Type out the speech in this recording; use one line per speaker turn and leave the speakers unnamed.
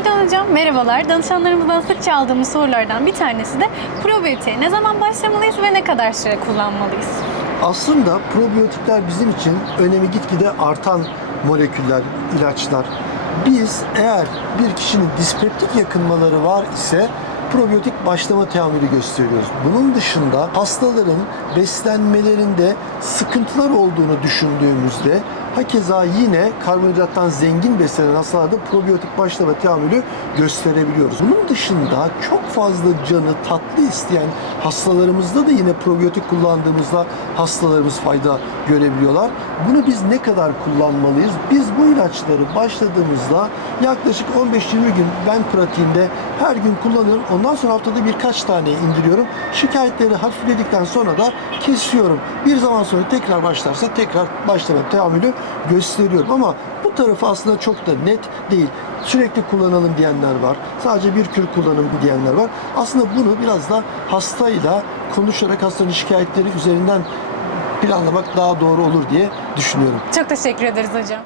Aydan Hocam merhabalar. Danışanlarımızdan sık çaldığımız sorulardan bir tanesi de probiyotiğe ne zaman başlamalıyız ve ne kadar süre kullanmalıyız?
Aslında probiyotikler bizim için önemi gitgide artan moleküller, ilaçlar. Biz eğer bir kişinin dispeptik yakınmaları var ise probiyotik başlama teamülü gösteriyoruz. Bunun dışında hastaların beslenmelerinde sıkıntılar olduğunu düşündüğümüzde hakeza yine karbonhidrattan zengin beslenen hastalarda probiyotik başlama teamülü gösterebiliyoruz. Bunun dışında çok fazla canı tatlı isteyen hastalarımızda da yine probiyotik kullandığımızda hastalarımız fayda görebiliyorlar. Bunu biz ne kadar kullanmalıyız? Biz bu ilaçları başladığımızda yaklaşık 15-20 gün ben pratiğimde her gün kullanıyorum. Ondan sonra haftada birkaç tane indiriyorum. Şikayetleri hafifledikten sonra da kesiyorum. Bir zaman sonra tekrar başlarsa tekrar başlama teamülü gösteriyorum. Ama bu tarafı aslında çok da net değil. Sürekli kullanalım diyenler var. Sadece bir kür kullanım diyenler var. Aslında bunu biraz da hastayla konuşarak hastanın şikayetleri üzerinden planlamak daha doğru olur diye düşünüyorum.
Çok teşekkür ederiz hocam.